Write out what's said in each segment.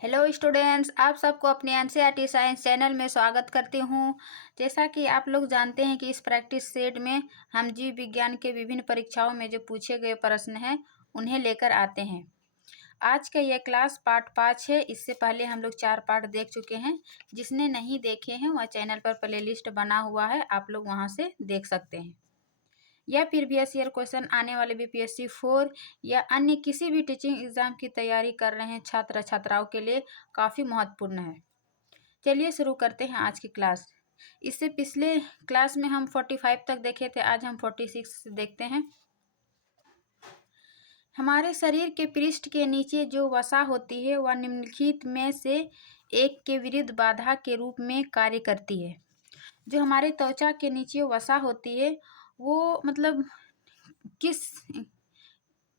Hello students, आप सबको अपने एनसीईआरटी साइंस चैनल में स्वागत करती हूँ। जैसा कि आप लोग जानते हैं कि इस प्रैक्टिस सेट में हम जीव विज्ञान के विभिन्न परीक्षाओं में जो पूछे गए प्रश्न हैं उन्हें लेकर आते हैं। आज का यह क्लास पार्ट 5 है। इससे पहले हम लोग 4 पार्ट देख चुके हैं। जिसने नहीं देखे हैं वह चैनल पर प्लेलिस्ट बना हुआ है, आप लोग वहाँ से देख सकते हैं। या प्रीवियस ईयर क्वेश्चन आने वाले बीपीएससी 4 या अन्य किसी भी टीचिंग एग्जाम की तैयारी कर रहे हैं छात्र छात्राओं के लिए काफ़ी महत्वपूर्ण है। चलिए शुरू करते हैं आज की क्लास। इससे पिछले क्लास में हम 45 तक देखे थे, आज हम 46 देखते हैं। हमारे शरीर के पृष्ठ के नीचे जो वसा होती है वह निम्नलिखित में से एक के विरुद्ध बाधा के रूप में कार्य करती है। जो हमारे त्वचा के नीचे वसा होती है वो मतलब किस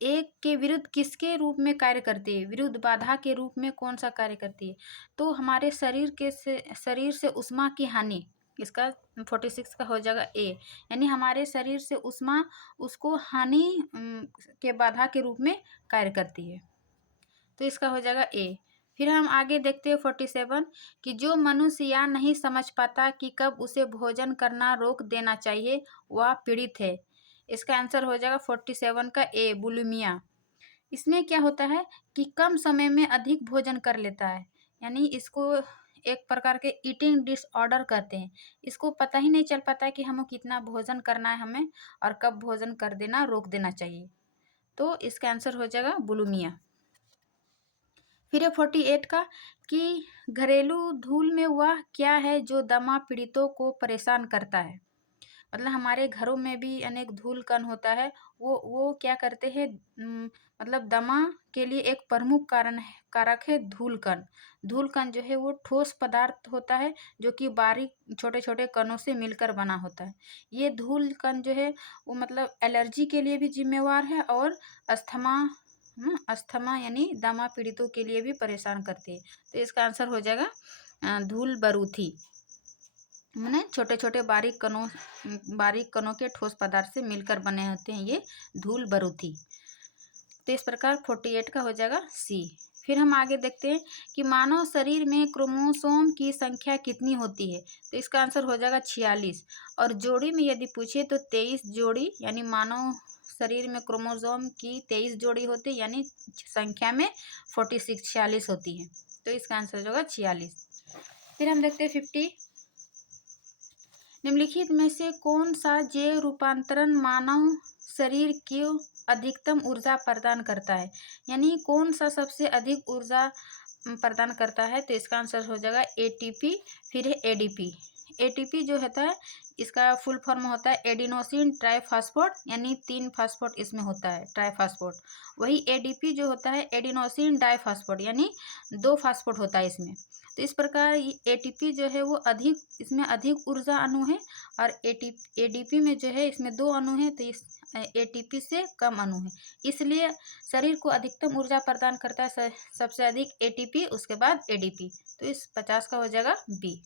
एक के विरुद्ध किसके रूप में कार्य करती है, विरुद्ध बाधा के रूप में कौन सा कार्य करती है। तो हमारे शरीर से उष्मा की हानि, इसका 46 का हो जाएगा ए, यानी हमारे शरीर से उष्मा उसको हानि के बाधा के रूप में कार्य करती है, तो इसका हो जाएगा ए। फिर हम आगे देखते हैं 47 कि जो मनुष्य यह नहीं समझ पाता कि कब उसे भोजन करना रोक देना चाहिए वह पीड़ित है। इसका आंसर हो जाएगा 47 का ए, बुलिमिया। इसमें क्या होता है कि कम समय में अधिक भोजन कर लेता है, यानी इसको एक प्रकार के ईटिंग डिसऑर्डर कहते हैं। इसको पता ही नहीं चल पाता है कि हमें कितना भोजन करना है हमें और कब भोजन कर देना रोक देना चाहिए, तो इसका आंसर हो जाएगा बुलिमिया। फिर है 48 का कि घरेलू धूल में वह क्या है जो दमा पीड़ितों को परेशान करता है। मतलब हमारे घरों में भी अनेक धूल कण होता है, वो क्या करते हैं, मतलब दमा के लिए एक प्रमुख कारक है धूल कण। धूल कण जो है वो ठोस पदार्थ होता है जो कि बारीक छोटे छोटे कणों से मिलकर बना होता है। ये धूल कण जो है वो मतलब एलर्जी के लिए भी जिम्मेवार है और अस्थमा यानी दमा पीड़ितों के लिए भी परेशान करते हैं। तो इसका आंसर हो जाएगा धूल बरूथी। मैंने छोटे छोटे बारीक कणों के ठोस पदार्थ से मिलकर बने होते हैं ये धूल बरूथी। तो इस प्रकार 48 का हो जाएगा सी। फिर हम आगे देखते हैं कि मानव शरीर में क्रोमोसोम की संख्या कितनी होती है। तो इसका आंसर हो जाएगा 46। और जोड़ी में यदि पूछे तो 23 जोड़ी, यानी मानव शरीर में क्रोमोसोम की 23 जोड़ी होती है, यानी संख्या में 46 होती है। तो इसका आंसर होगा 46। फिर हम देखते हैं 50। निम्नलिखित में से कौन सा जैव रूपांतरण मानव शरीर को अधिकतम ऊर्जा प्रदान करता है, यानी कौन सा सबसे अधिक ऊर्जा प्रदान करता है। तो इसका आंसर हो जाएगा एटीपी। फिर है एडीपी। एटीपी जो होता है इसका फुल फॉर्म होता है एडिनोसिन ट्राइफॉस्फेट, यानी 3 फास्फेट इसमें होता है ट्राइफॉस्फेट। वही एडीपी जो होता है एडिनोसिन डाइफॉस्फेट, यानी 2 फास्फेट होता है इसमें। तो इस प्रकार एटीपी जो है वो इसमें अधिक ऊर्जा अणु है और एडीपी में जो है इसमें 2 अणु है, तो इस एटीपी से कम अणु है, इसलिए शरीर को अधिकतम ऊर्जा प्रदान करता है सबसे अधिक एटीपी, उसके बाद एडीपी। तो इस 50 का हो जाएगा बी।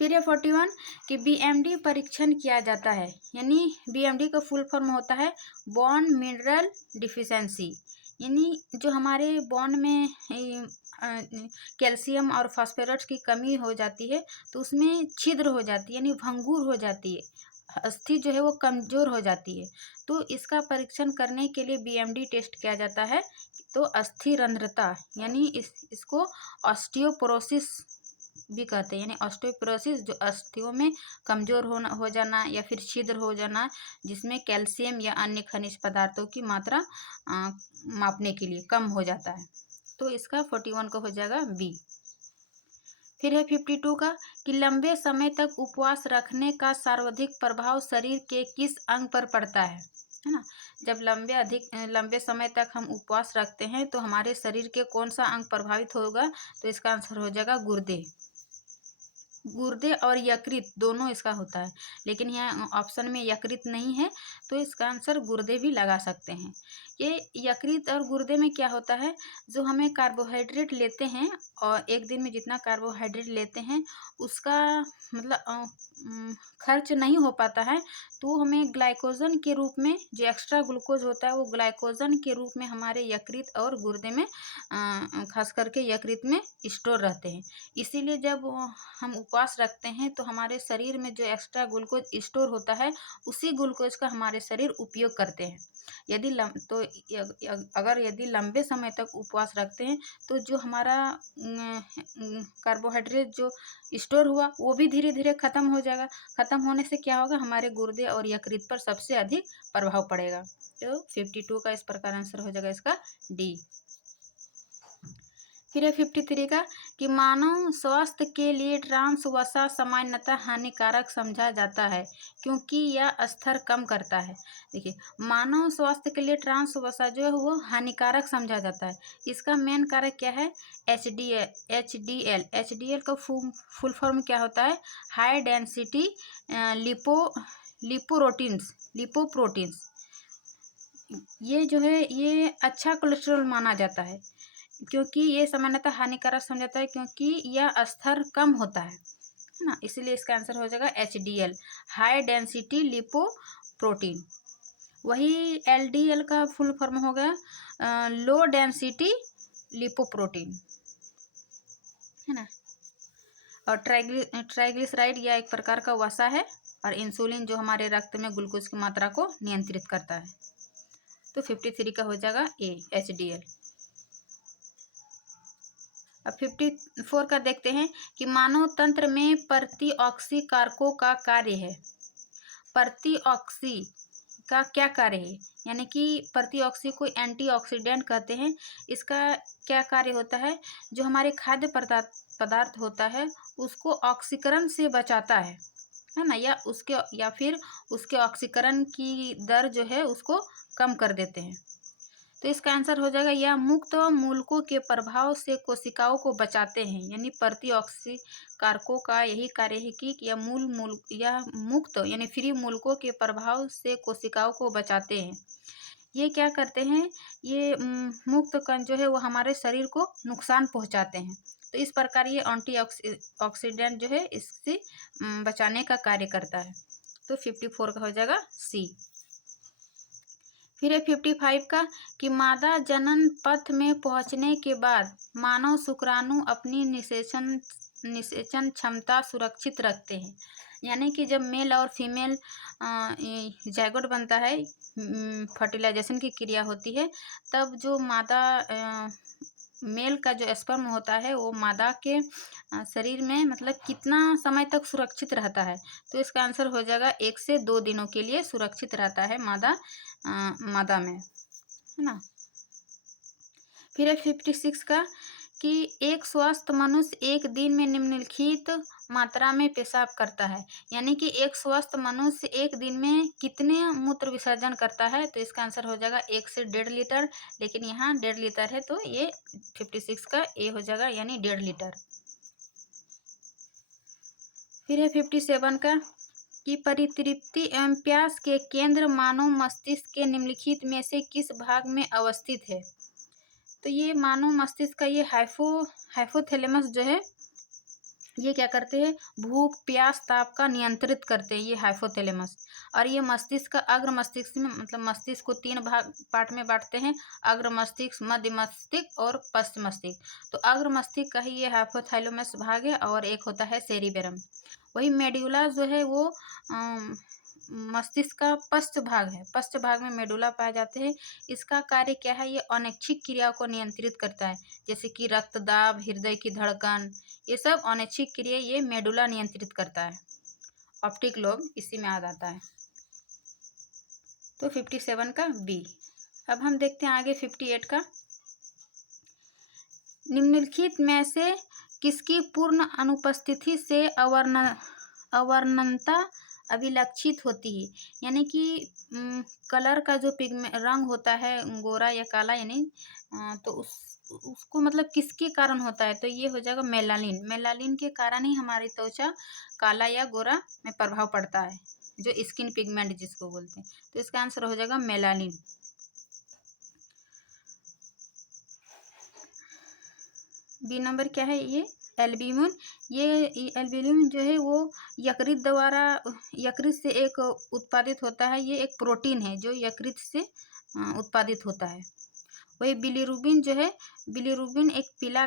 फिर है 41 कि बीएमडी परीक्षण किया जाता है, यानी बीएमडी का फुल फॉर्म होता है बोन मिनरल डिफिशिएंसी, यानी जो हमारे बोन में कैल्शियम और फास्फोरस की कमी हो जाती है तो उसमें छिद्र हो जाती है, यानी भंगुर हो जाती है, अस्थि जो है वो कमज़ोर हो जाती है। तो इसका परीक्षण करने के लिए बीएमडी टेस्ट किया जाता है। तो अस्थि रंध्रता, यानी इसको ऑस्टियोपोरोसिस भी कहते हैं, यानी ऑस्टियोपोरोसिस जो अस्थियों में कमज़ोर हो जाना या फिर छिद्र हो जाना, जिसमें कैल्शियम या अन्य खनिज पदार्थों की मात्रा मापने के लिए कम हो जाता है। तो इसका 41 का हो जाएगा बी। फिर है 52 का कि लंबे समय तक उपवास रखने का सर्वाधिक प्रभाव शरीर के किस अंग पर पड़ता है ना। जब लंबे समय तक हम उपवास रखते हैं तो हमारे शरीर के कौन सा अंग प्रभावित होगा। तो इसका आंसर हो जाएगा गुर्दे और यकृत दोनों इसका होता है, लेकिन यहाँ ऑप्शन में यकृत नहीं है तो इसका आंसर गुर्दे भी लगा सकते हैं। ये यकृत और गुर्दे में क्या होता है, जो हमें कार्बोहाइड्रेट लेते हैं और एक दिन में जितना कार्बोहाइड्रेट लेते हैं उसका मतलब खर्च नहीं हो पाता है, तो हमें ग्लाइकोजन के रूप में जो एक्स्ट्रा ग्लूकोज होता है वो ग्लाइकोजन के रूप में हमारे यकृत और गुर्दे में खास करके यकृत में स्टोर रहते हैं। इसीलिए जब हम उपवास रखते हैं तो हमारे शरीर में जो एक्स्ट्रा ग्लूकोज स्टोर होता है उसी ग्लूकोज का हमारे शरीर उपयोग करते हैं। यदि अगर यदि लंबे समय तक उपवास रखते हैं तो जो हमारा कार्बोहाइड्रेट जो स्टोर हुआ वो भी धीरे धीरे खत्म हो जाएगा। खत्म होने से क्या होगा, हमारे गुर्दे और यकृत पर सबसे अधिक प्रभाव पड़ेगा। तो 52 का इस प्रकार आंसर हो जाएगा इसका डी। फिर है 53 का कि मानव स्वास्थ्य के लिए ट्रांस वसा सामान्यतः हानिकारक समझा जाता है क्योंकि यह स्तर कम करता है। देखिए, मानव स्वास्थ्य के लिए ट्रांस वसा जो है वो हानिकारक समझा जाता है। इसका मेन कारक क्या है, एच डी एल का फुल फॉर्म क्या होता है, हाई डेंसिटी लिपोप्रोटीन्स। ये जो है ये अच्छा कोलेस्ट्रॉल माना जाता है क्योंकि ये सामान्यतः हानिकारक समझाता है क्योंकि यह स्तर कम होता है ना, इसीलिए इसका आंसर हो जाएगा HDL, हाई डेंसिटी लिपोप्रोटीन। वही LDL का फुल फॉर्म हो गया लो डेंसिटी लिपोप्रोटीन, है ना। और ट्राइग्लिसराइड यह एक प्रकार का वसा है और इंसुलिन जो हमारे रक्त में ग्लूकोज की मात्रा को नियंत्रित करता है। तो 53 का हो जाएगा ए, HDL। अब 54 का देखते हैं कि मानव तंत्र में प्रतिऑक्सी कारकों का कार्य है। प्रतिऑक्सी का क्या कार्य है, यानी कि प्रतिऑक्सी को एंटीऑक्सीडेंट कहते हैं। इसका क्या कार्य होता है, जो हमारे खाद्य पदार्थ होता है उसको ऑक्सीकरण से बचाता है ना, या फिर उसके ऑक्सीकरण की दर जो है उसको कम कर देते हैं। तो इसका आंसर हो जाएगा यह मुक्त मूलकों के प्रभाव से कोशिकाओं को बचाते हैं। यानी प्रतिऑक्सी कारकों का यही कार्य है कि यह मुक्त यानी फ्री मूलकों के प्रभाव से कोशिकाओं को बचाते हैं। ये क्या करते हैं, ये मुक्त कण जो है वो हमारे शरीर को नुकसान पहुंचाते हैं। तो इस प्रकार ये एंटीऑक्सीडेंट जो है इससे बचाने का कार्य करता है। तो 54 का हो जाएगा सी। फिर है 55 का कि मादा जनन पथ में पहुंचने के बाद मानव शुक्राणु अपनी निषेचन क्षमता सुरक्षित रखते हैं। यानी कि जब मेल और फीमेल जाइगोट बनता है, फर्टिलाइजेशन की क्रिया होती है, तब जो मादा मेल का जो स्पर्म होता है वो मादा के शरीर में मतलब कितना समय तक सुरक्षित रहता है। तो इसका आंसर हो जाएगा 1 से 2 दिनों के लिए सुरक्षित रहता है मादा में, है ना। फिर है 56 का कि एक स्वस्थ मनुष्य एक दिन में निम्नलिखित मात्रा में पेशाब करता है। यानी कि एक स्वस्थ मनुष्य एक दिन में कितने मूत्र विसर्जन करता है। तो इसका आंसर हो जाएगा 1 से 1.5 लीटर, लेकिन यहाँ 1.5 लीटर है तो ये 56 का ए हो जाएगा, यानी 1.5 लीटर। फिर है 57 का कि परितृप्ति एवं प्यास के केंद्र मानव मस्तिष्क के निम्नलिखित में से किस भाग में अवस्थित है। तो ये मानव मस्तिष्क का ये हाइपोथैलेमस जो है ये क्या करते हैं, भूख प्यास ताप का नियंत्रित करते हैं ये हाइपोथैलेमस। और ये मस्तिष्क का अग्र मस्तिष्क में मतलब मस्तिष्क को 3 पार्ट में बांटते हैं, अग्र मस्तिष्क, मध्य मस्तिष्क और पश्च मस्तिष्क। तो अग्र मस्तिष्क का ही ये हाइपोथैलेमस भाग है और एक होता है सेरिबेरम। वही मेडुला जो है वो मस्तिष्क का पश्च भाग है। पश्च भाग में मेडुला पाए जाते हैं। इसका कार्य क्या है, ये अनैच्छिक क्रियाओं को नियंत्रित करता है, जैसे कि रक्तदाब, हृदय की धड़कन, ये सब अनैच्छिक क्रिया ये मेडुला नियंत्रित करता है। ऑप्टिक लोब इसी में आ जाता है। तो 57 का बी। अब हम देखते हैं आगे 58 का। निम्नलिखित में से किसकी पूर्ण अनुपस्थिति से अवर्णनता अभिलक्षित होती है। यानी कि कलर का जो रंग होता है गोरा या काला, यानी तो उसको मतलब किसके कारण होता है। तो ये हो जाएगा मेलानिन। मेलानिन के कारण ही हमारी त्वचा काला या गोरा में प्रभाव पड़ता है, जो स्किन पिगमेंट जिसको बोलते हैं। तो इसका आंसर हो जाएगा मेलानिन। बी नंबर क्या है ये एल्ब्यूमिन। ये एल्ब्यूमिन जो है वो यकृत से एक उत्पादित होता है। ये एक प्रोटीन है जो यकृत से उत्पादित होता है। वही बिलीरुबिन जो है, बिलीरुबिन एक पीला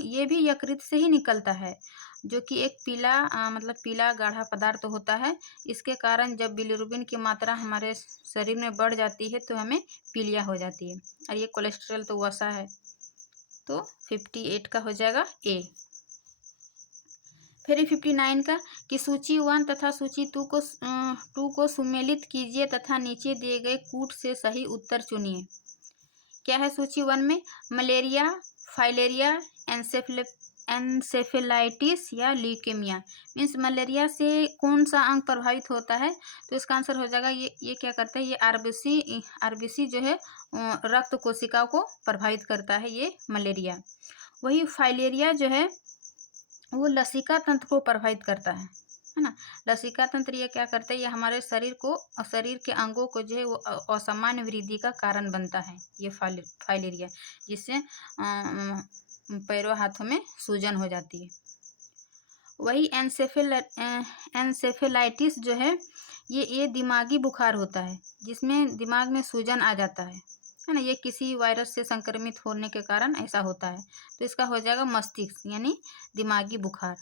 ये भी यकृत से ही निकलता है, जो कि एक पीला मतलब पीला गाढ़ा पदार्थ होता है। इसके कारण जब बिलीरुबिन की मात्रा हमारे शरीर में बढ़ जाती है तो हमें पीलिया हो जाती है। और ये कोलेस्ट्रॉल तो वसा है, तो 58 का हो जाएगा ए। फिर 59 का कि सूची 1 तथा सूची 2 को सुमेलित कीजिए तथा नीचे दिए गए कूट से सही उत्तर चुनिए। क्या है सूची 1 में? मलेरिया, फाइलेरिया, एन्सेफेलाइटिस या ल्यूकेमिया। मीन्स मलेरिया से कौन सा अंग प्रभावित होता है? तो इसका आंसर हो जाएगा ये क्या करता है, ये आरबीसी जो है रक्त कोशिकाओं को प्रभावित करता है, ये मलेरिया। वही फाइलेरिया जो है वो लसिका तंत्र को प्रभावित करता है ना। लसिका तंत्र ये क्या करता है, ये हमारे शरीर के अंगों को जो है वो असामान्य वृद्धि का कारण बनता है, ये फाइलेरिया, जिससे पैरों हाथों में सूजन हो जाती है। वही एन्सेफेलाइटिस जो है ये दिमागी बुखार होता है, जिसमें दिमाग में सूजन आ जाता है ना। ये किसी वायरस से संक्रमित होने के कारण ऐसा होता है। तो इसका हो जाएगा मस्तिष्क यानी दिमागी बुखार।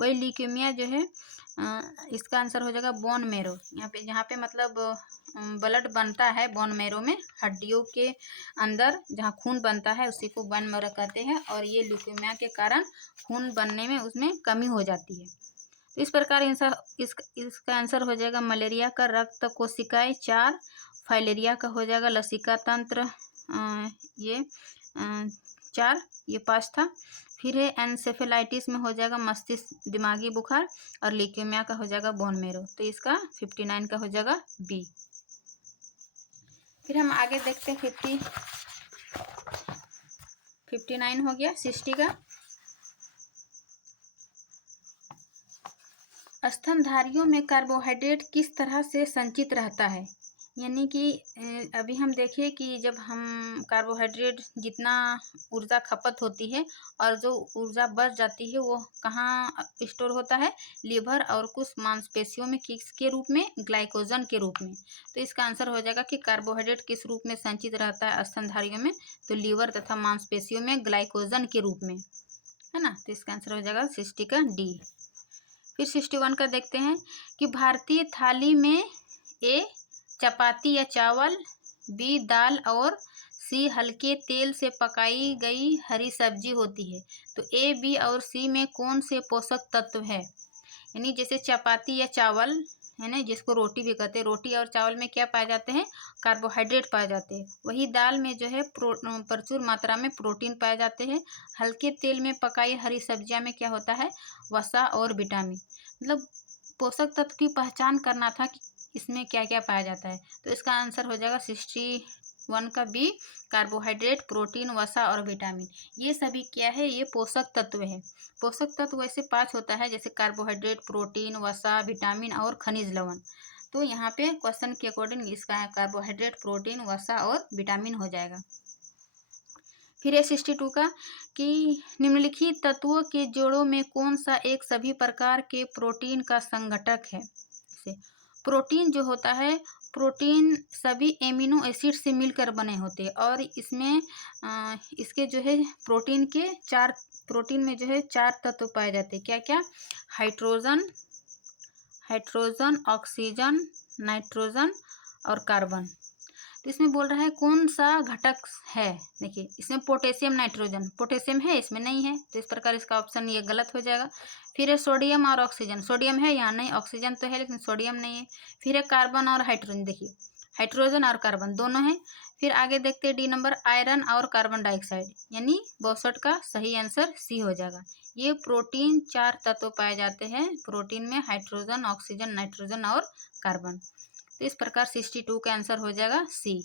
वही ल्यूकेमिया जो है इसका आंसर हो जाएगा बोन मेरो। यहाँ पे जहाँ पे मतलब ब्लड बनता है बोन मेरो में, हड्डियों के अंदर जहाँ खून बनता है उसी को बोन मेरो कहते हैं। और ये ल्यूकेमिया के कारण खून बनने में उसमें कमी हो जाती है। तो इस प्रकार इसका आंसर हो जाएगा मलेरिया का रक्त कोशिकाएं 4, फाइलेरिया का हो जाएगा लसिका तंत्र ये 4, ये 5 था। फिर है एन्सेफेलाइटिस में हो जाएगा मस्तिष्क दिमागी बुखार, और ल्यूकेमिया का हो जाएगा बोन मेरो। तो इसका 59 का हो जाएगा बी। फिर हम आगे देखते हैं 59 हो गया 60 का। स्तनधारियों में कार्बोहाइड्रेट किस तरह से संचित रहता है? यानी कि अभी हम देखें कि जब हम कार्बोहाइड्रेट जितना ऊर्जा खपत होती है और जो ऊर्जा बच जाती है वो कहाँ स्टोर होता है? लीवर और कुछ मांसपेशियों में, किसके रूप में? ग्लाइकोजन के रूप में। तो इसका आंसर हो जाएगा कि कार्बोहाइड्रेट किस रूप में संचित रहता है स्तनधारियों में? तो लीवर तथा मांसपेशियों में ग्लाइकोजन के रूप में, है ना। तो इसका आंसर हो जाएगा 60 का डी। फिर 61 का देखते हैं कि भारतीय थाली में ए चपाती या चावल, बी दाल और सी हल्के तेल से पकाई गई हरी सब्जी होती है। तो ए, बी और सी में कौन से पोषक तत्व है? यानी जैसे चपाती या चावल है ना, जिसको रोटी भी कहते हैं, रोटी और चावल में क्या पाए जाते हैं? कार्बोहाइड्रेट पाए जाते हैं। वही दाल में जो है प्रचुर मात्रा में प्रोटीन पाए जाते हैं। हल्के तेल में पकाई हरी सब्जियां में क्या होता है? वसा और विटामिन। मतलब पोषक तत्व की पहचान करना था कि इसमें क्या क्या पाया जाता है। तो इसका आंसर हो जाएगा 61 का बी, कार्बोहाइड्रेट, प्रोटीन, वसा और विटामिन। ये सभी क्या है? ये पोषक तत्व है। पोषक तत्व वैसे 5 होता है, जैसे कार्बोहाइड्रेट, प्रोटीन, वसा, विटामिन और खनिज लवण। तो यहाँ पे क्वेश्चन के अकॉर्डिंग इसका कार्बोहाइड्रेट, प्रोटीन, वसा और विटामिन हो जाएगा। फिर है 62 का कि निम्नलिखित तत्वों के जोड़ों में कौन सा एक सभी प्रकार के प्रोटीन का संघटक है? जैसे प्रोटीन जो होता है, प्रोटीन सभी एमिनो एसिड से मिलकर बने होते हैं। और इसमें इसके जो है प्रोटीन में जो है 4 तत्व पाए जाते हैं। क्या क्या? हाइड्रोजन, ऑक्सीजन, नाइट्रोजन और कार्बन। तो इसमें बोल रहा है कौन सा घटक है। देखिए इसमें पोटेशियम, नाइट्रोजन, पोटेशियम है, इसमें नहीं है। तो इस प्रकार इसका ऑप्शन ये गलत हो जाएगा। फिर है सोडियम और ऑक्सीजन, सोडियम है यहाँ नहीं, ऑक्सीजन तो है लेकिन सोडियम नहीं है। फिर है कार्बन और हाइड्रोजन, देखिए हाइड्रोजन और कार्बन दोनों हैं। फिर आगे देखते हैं डी नंबर, आयरन और कार्बन डाइऑक्साइड, यानी 62 का सही आंसर सी हो जाएगा। ये प्रोटीन 4 तत्व पाए जाते हैं प्रोटीन में, हाइड्रोजन, ऑक्सीजन, नाइट्रोजन और कार्बन। तो इस प्रकार 62 का आंसर हो जाएगा सी।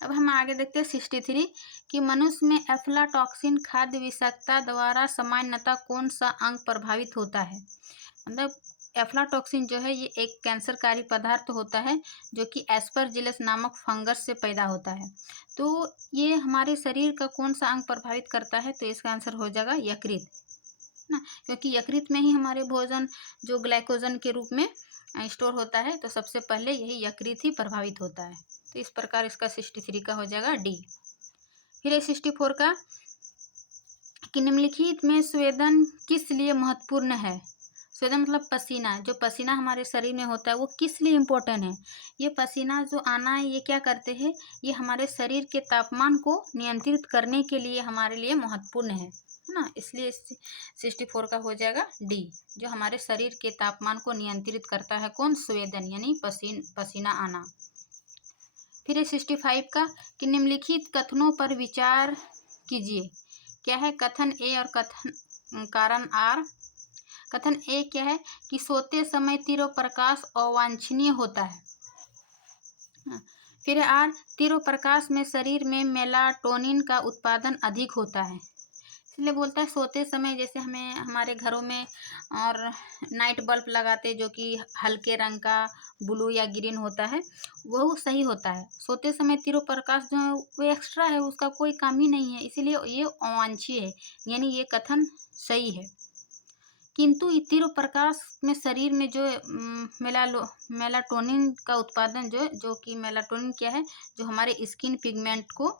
अब हम आगे देखते हैं 63 कि मनुष्य में एफ्लाटॉक्सिन खाद्य विषाक्तता द्वारा सामान्यतः कौन सा अंग प्रभावित होता है? मतलब एफ्लाटॉक्सिन जो है ये एक कैंसरकारी पदार्थ होता है जो कि एस्परजिलस नामक फंगस से पैदा होता है। तो ये हमारे शरीर का कौन सा अंग प्रभावित करता है, तो इसका आंसर हो जाएगा यकृत, ना, क्योंकि यकृत में ही हमारे भोजन जो ग्लाइकोजन के रूप में स्टोर होता है, तो सबसे पहले यही यकृत ही प्रभावित होता है। तो इस प्रकार इसका 63 का हो जाएगा डी। फिर 64 का कि निम्नलिखित में स्वेदन किस लिए महत्वपूर्ण है। स्वेदन मतलब पसीना, जो पसीना हमारे शरीर में होता है वो किस लिए इम्पोर्टेंट है। ये पसीना जो आना है ये क्या करते हैं, ये हमारे शरीर के तापमान को नियंत्रित करने के लिए हमारे लिए महत्वपूर्ण है ना। इसलिए 64 का हो जाएगा डी, जो हमारे शरीर के तापमान को नियंत्रित करता है कौन, स्वेदन यानी पसीना आना। फिर 65 का कि निम्नलिखित कथनों पर विचार कीजिए। क्या है, कथन ए और कथन कारण आर। कथन ए क्या है कि सोते समय तीव्र प्रकाश अवांछनीय होता है। फिर आर, तीव्र प्रकाश में शरीर में मेलाटोनिन का उत्पादन अधिक होता है, इसलिए बोलता है सोते समय, जैसे हमें हमारे घरों में और नाइट बल्ब लगाते जो कि हल्के रंग का ब्लू या ग्रीन होता है, वो सही होता है। सोते समय तीव्र प्रकाश जो है वो एक्स्ट्रा है, उसका कोई काम ही नहीं है, इसीलिए ये अवांछनीय है, यानी ये कथन सही है। किंतु तीव्र प्रकाश में शरीर में जो मेलाटोनिन का उत्पादन जो कि मेलाटोनिन क्या है, जो हमारे स्किन पिगमेंट को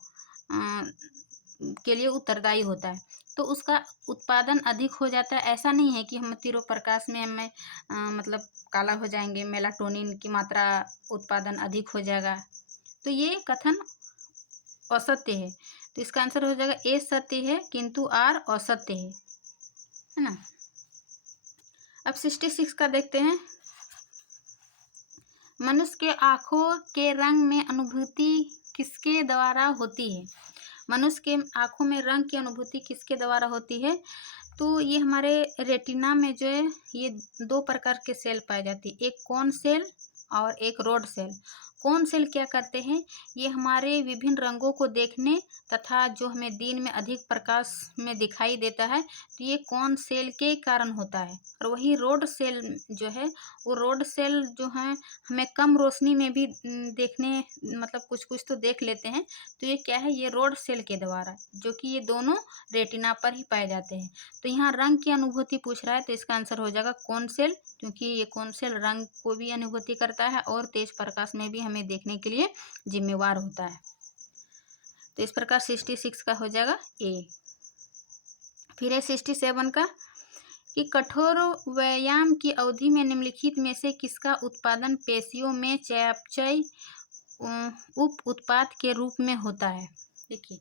के लिए उत्तरदायी होता है, तो उसका उत्पादन अधिक हो जाता है। ऐसा नहीं है कि हम तीव्र प्रकाश में हमें मतलब काला हो जाएंगे, मेलाटोनिन की मात्रा उत्पादन अधिक हो जाएगा, तो ये कथन असत्य है। तो इसका आंसर हो जाएगा ए सत्य है किंतु आर असत्य है ना। अब 66 का देखते हैं। मनुष्य के आँखों के रंग में अनुभूति किसके द्वारा होती है। मनुष्य के आँखों में रंग की अनुभूति किसके द्वारा होती है, तो ये हमारे रेटिना में जो है ये दो प्रकार के सेल पाए जाते हैं, एक कोन सेल और एक रोड सेल। कोन सेल क्या करते हैं, ये हमारे विभिन्न रंगों को देखने तथा जो हमें दिन में अधिक प्रकाश में दिखाई देता है, तो ये कोन सेल के कारण होता है। और वही रोड सेल जो है, वो रोड सेल जो है हमें कम रोशनी में भी देखने मतलब कुछ कुछ तो देख लेते हैं, तो ये क्या है, ये रोड सेल के द्वारा, जो कि ये दोनों रेटिना पर ही पाए जाते हैं। तो यहाँ रंग की अनुभूति पूछ रहा है, तो इसका आंसर हो जाएगा कोन सेल, क्योंकि ये कोन सेल रंग को भी अनुभूति करता है और तेज प्रकाश में भी हमें देखने के लिए जिम्मेवार होता है। तो इस प्रकार 66 का हो जाएगा ए। फिर है 67 का कि कठोर व्यायाम की अवधि में निम्नलिखित में से किसका उत्पादन पेशियों में चयापचय उप उत्पाद के रूप में होता है। देखिए,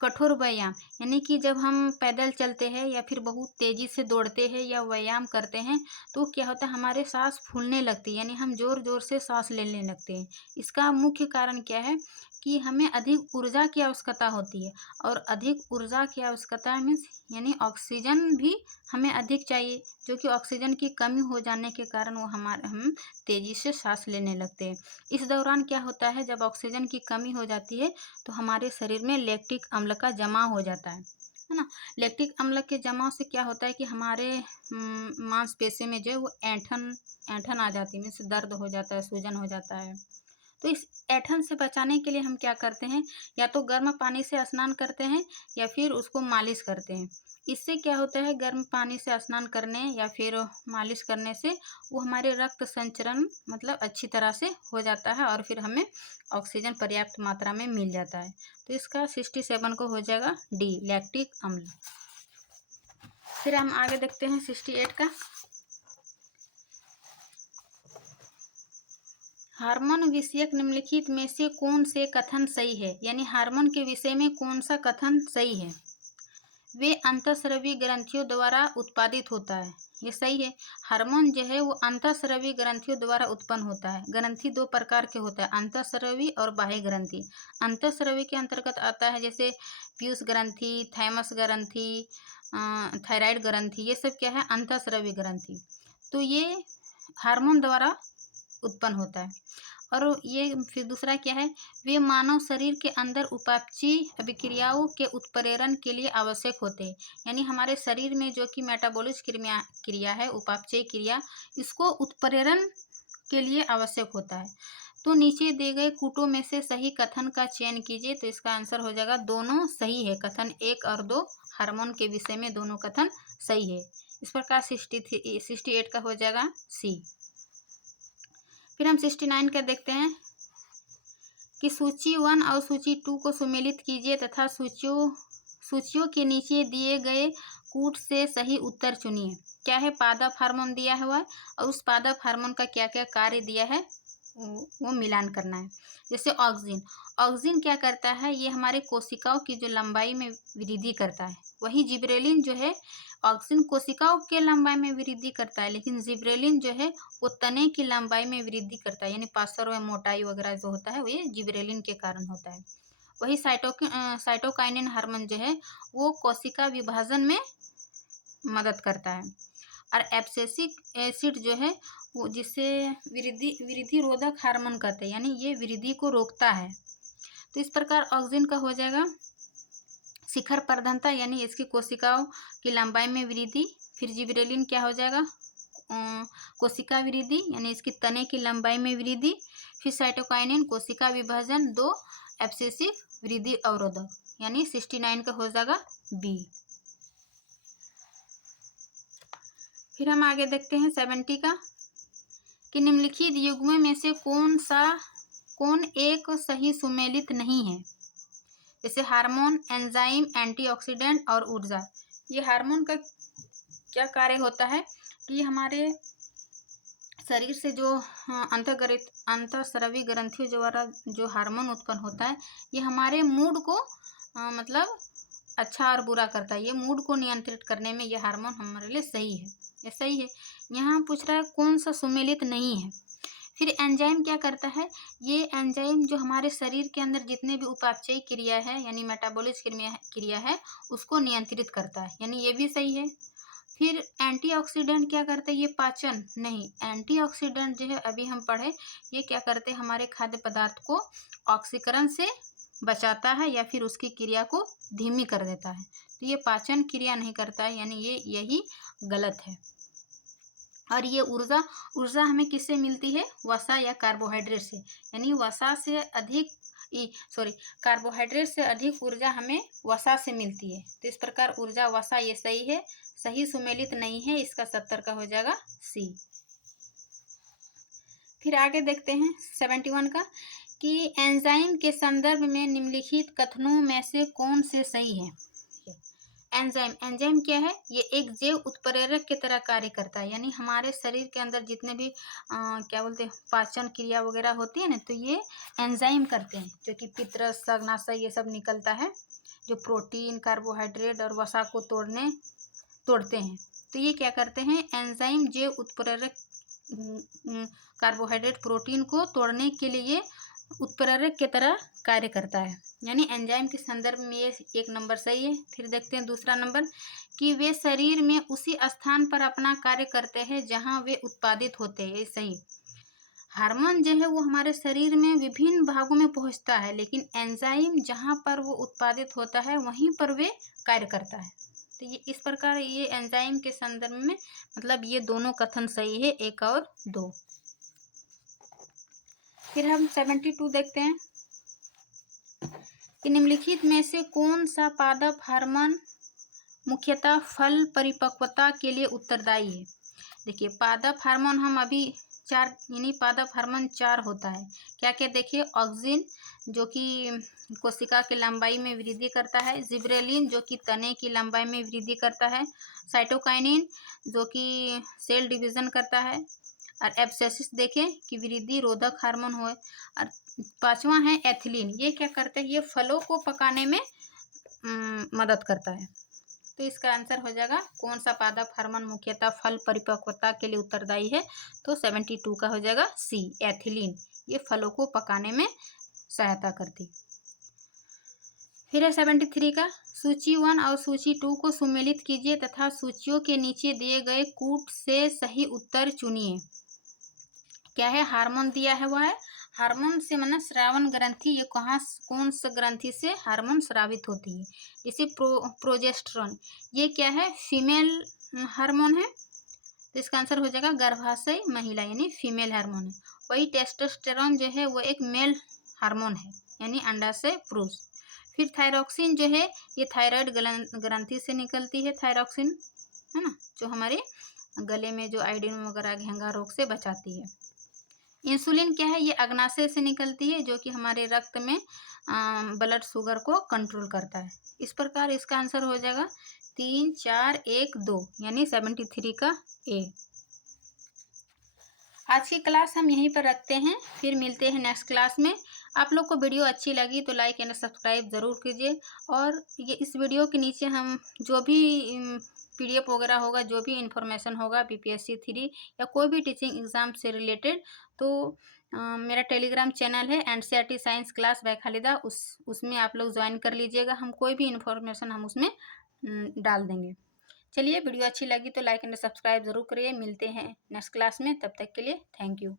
कठोर व्यायाम यानी कि जब हम पैदल चलते हैं या फिर बहुत तेज़ी से दौड़ते हैं या व्यायाम करते हैं, तो क्या होता है, हमारे सांस फूलने लगती है, यानी हम ज़ोर ज़ोर से सांस लेने लगते हैं। इसका मुख्य कारण क्या है कि हमें अधिक ऊर्जा की आवश्यकता होती है, और अधिक ऊर्जा की आवश्यकता मीन्स यानी ऑक्सीजन भी हमें अधिक चाहिए, जो कि ऑक्सीजन की कमी हो जाने के कारण हम तेज़ी से सांस लेने लगते हैं। इस दौरान क्या होता है, जब ऑक्सीजन की कमी हो जाती है तो हमारे शरीर में लैक्टिक अम्ल का जमाव हो जाता है ना। लैक्टिक अम्ल के जमाव से क्या होता है कि हमारे मांसपेशियों में जो है वो ऐंठन आ जाती है, मीन्स दर्द हो जाता है, सूजन हो जाता है। तो इस ऐंठन से बचाने के लिए हम क्या करते हैं, या तो गर्म पानी से स्नान करते हैं या फिर उसको मालिश करते हैं। इससे क्या होता है, गर्म पानी से स्नान करने या फिर मालिश करने से वो हमारे रक्त संचरण मतलब अच्छी तरह से हो जाता है और फिर हमें ऑक्सीजन पर्याप्त मात्रा में मिल जाता है। तो इसका 67 को हो जाएगा डी, लैक्टिक अम्ल। फिर हम आगे देखते हैं 68 का। हार्मोन विषयक निम्नलिखित में से कौन से कथन सही है, यानी हार्मोन के विषय में कौन सा कथन सही है। वे अंतःस्रावी ग्रंथियों द्वारा उत्पादित होता है, ये सही है। हार्मोन जो है वो अंतःस्रावी ग्रंथियों द्वारा उत्पन्न होता है। ग्रंथि दो प्रकार के होता है, अंतःस्रावी और बाह्य ग्रंथि। अंतःस्रावी के अंतर्गत आता है जैसे पीयूष ग्रंथि, थाइमस ग्रंथि, थायराइड ग्रंथि, ये सब क्या है, अंतःस्रावी ग्रंथि। तो ये हार्मोन द्वारा उत्पन्न होता है। और ये फिर दूसरा क्या है, वे मानव शरीर के अंदर उपापचयी अभिक्रियाओं के उत्प्रेरण के लिए आवश्यक होते हैं। यानी हमारे शरीर में जो कि मेटाबॉलिक क्रिया है, उपापचयी क्रिया, इसको उत्प्रेरण के लिए आवश्यक होता है। तो नीचे दिए गए कूटों में से सही कथन का चयन कीजिए। तो इसका आंसर हो जाएगा दोनों सही है। कथन 1 और 2 हार्मोन के विषय में दोनों कथन सही है। इस प्रकार 68 का हो जाएगा सी। फिर हम 69 का देखते हैं कि सूची 1 और सूची 2 को सुमेलित कीजिए तथा सूचियों के नीचे दिए गए कूट से सही उत्तर चुनिए। क्या है, पादप हार्मोन दिया हुआ है और उस पादप हार्मोन का क्या क्या कार्य दिया है वो मिलान करना है। जैसे ऑक्सिन क्या करता है, ये हमारे कोशिकाओं की जो लंबाई में वृद्धि करता है। वही जिब्रेलिन जो है, ऑक्सिन कोशिकाओं के लंबाई में वृद्धि करता है, लेकिन जिब्रेलिन जो है वो तने की लंबाई में वृद्धि करता है। यानी पास्चर व मोटाई वगैरह जो होता है वो ये जिब्रेलिन के कारण होता है। वही साइटोकाइनिन हार्मोन जो है वो कोशिका विभाजन में मदद करता है। और एब्सिसिक एसिड जो है वो जिसे वृद्धि रोधक हार्मोन कहते हैं, यानी ये वृद्धि को रोकता है। तो इस प्रकार ऑक्सिन का हो जाएगा शिखर प्रधानता, यानी इसकी कोशिकाओं की लंबाई में वृद्धि। फिर जिब्रेलिन क्या हो जाएगा, कोशिका वृद्धि, यानी इसकी तने की लंबाई में वृद्धि। फिर साइटोकाइनिन कोशिका विभाजन। 2 एब्सिसिक वृद्धि अवरोधक, यानी 69 का हो जाएगा बी। फिर हम आगे देखते हैं 70 का कि निम्नलिखित युग्मों में से कौन एक सही सुमेलित नहीं है। जैसे हार्मोन, एंजाइम, एंटीऑक्सीडेंट और ऊर्जा। ये हार्मोन का क्या कार्य होता है कि हमारे शरीर से जो अंतःस्रावी ग्रंथियों द्वारा जो हार्मोन उत्पन्न होता है, ये हमारे मूड को मतलब अच्छा और बुरा करता है। ये मूड को नियंत्रित करने में ये हार्मोन हमारे लिए सही है, ये सही है। यहाँ पूछ रहा है कौन सा सुमेलित नहीं है। फिर एंजाइम क्या करता है, ये एंजाइम जो हमारे शरीर के अंदर जितने भी उपापचयी क्रिया है, यानी मेटाबॉलिक क्रिया है, उसको नियंत्रित करता है, यानी ये भी सही है। फिर एंटीऑक्सीडेंट क्या करते हैं, ये पाचन नहीं, एंटीऑक्सीडेंट जो है अभी हम पढ़े, ये क्या करते हैं, हमारे खाद्य पदार्थ को ऑक्सीकरण से बचाता है या फिर उसकी क्रिया को धीमी कर देता है। तो ये पाचन क्रिया नहीं करता है, यानी यही गलत है। और ये ऊर्जा हमें किससे मिलती है, वसा या कार्बोहाइड्रेट से, यानी वसा से अधिक कार्बोहाइड्रेट से अधिक ऊर्जा हमें वसा से मिलती है। तो इस प्रकार ऊर्जा वसा ये सही है, सही सुमेलित नहीं है। इसका 70 का हो जाएगा सी। फिर आगे देखते हैं 71 का कि एंजाइम के संदर्भ में निम्नलिखित कथनों में से कौन से सही है। एंजाइम क्या है, ये एक जैव उत्प्रेरक की तरह कार्य करता है, यानी हमारे शरीर के अंदर जितने भी क्या बोलते हैं पाचन क्रिया वगैरह होती है ना, तो ये एंजाइम करते हैं, जो कि पित्तरस, सगनाशय ये सब निकलता है, जो प्रोटीन, कार्बोहाइड्रेट और वसा को तोड़ते हैं। तो ये क्या करते हैं, एंजाइम जैव उत्प्रेरक कार्बोहाइड्रेट, प्रोटीन को तोड़ने के लिए उत्प्रेरक की तरह कार्य करता है, यानी एंजाइम के संदर्भ में ये 1 नंबर सही है। फिर देखते हैं दूसरा नंबर कि वे शरीर में उसी स्थान पर अपना कार्य करते हैं जहां वे उत्पादित होते हैं, ये सही। हार्मोन जो है वो हमारे शरीर में विभिन्न भागों में पहुंचता है, लेकिन एंजाइम जहां पर वो उत्पादित होता है वहीं पर वे कार्य करता है। तो ये इस प्रकार ये एंजाइम के संदर्भ में मतलब ये दोनों कथन सही है, 1 और 2। फिर हम 72 देखते हैं कि निम्नलिखित में से कौन सा पादप हार्मोन मुख्यतः फल परिपक्वता के लिए उत्तरदायी है। देखिए पादप हार्मोन हम अभी 4, यानी पादप हार्मोन 4 होता है। क्या क्या देखिए, ऑक्सिन जो कि कोशिका की लंबाई में वृद्धि करता है, जिब्रेलिन जो कि तने की लंबाई में वृद्धि करता है, साइटोकाइनिन जो कि सेल डिवीजन करता है, और एब्सिसिस देखें कि वृद्धि रोधक हार्मोन हो। और 5वां है एथिलीन, ये क्या करते हैं, ये फलों को पकाने में मदद करता है। तो इसका आंसर हो जाएगा कौन सा पादप हार्मोन मुख्यतः फल परिपक्वता के लिए उत्तरदायी है। तो 72 का हो जाएगा सी, एथिलीन, ये फलों को पकाने में सहायता करती। फिर है 73 का सूची 1 और सूची 2 को सुमेलित कीजिए तथा सूचियों के नीचे दिए गए कूट से सही उत्तर चुनिए। क्या है, हार्मोन दिया है, वह है हार्मोन से माना स्रावन ग्रंथि, ये कौन सा ग्रंथि से हार्मोन स्रावित होती है। जैसे प्रोजेस्टेरोन, ये क्या है, फीमेल हार्मोन है, तो इसका आंसर हो जाएगा गर्भाशय महिला यानी फीमेल हार्मोन है। वही टेस्टोस्टेरोन जो है वो एक मेल हार्मोन है यानी अंडाशय पुरुष। फिर थायरॉक्सिन जो है ये थायराइड ग्रंथि से निकलती है, थायरॉक्सिन है ना, जो हमारे गले में जो आयोडीन वगैरह घेंगा रोग से बचाती है। इंसुलिन क्या है, ये अग्नाशय से निकलती है, जो कि हमारे रक्त में ब्लड शुगर को कंट्रोल करता है। इस प्रकार इसका आंसर हो जाएगा 3, 4, 1, 2 यानी 73 का ए। आज की क्लास हम यहीं पर रखते हैं, फिर मिलते हैं नेक्स्ट क्लास में। आप लोग को वीडियो अच्छी लगी तो लाइक एंड सब्सक्राइब ज़रूर कीजिए। और ये इस वीडियो के नीचे हम जो भी PDF वगैरह होगा, जो भी इंफॉर्मेशन होगा BPSC 3 या कोई भी टीचिंग एग्ज़ाम से रिलेटेड, तो मेरा टेलीग्राम चैनल है NCERT science class by Khalida, उसमें आप लोग ज्वाइन कर लीजिएगा। हम कोई भी इंफॉर्मेशन हम उसमें डाल देंगे। चलिए, वीडियो अच्छी लगी तो लाइक एंड सब्सक्राइब ज़रूर करिए। मिलते हैं नेक्स्ट क्लास में, तब तक के लिए थैंक यू।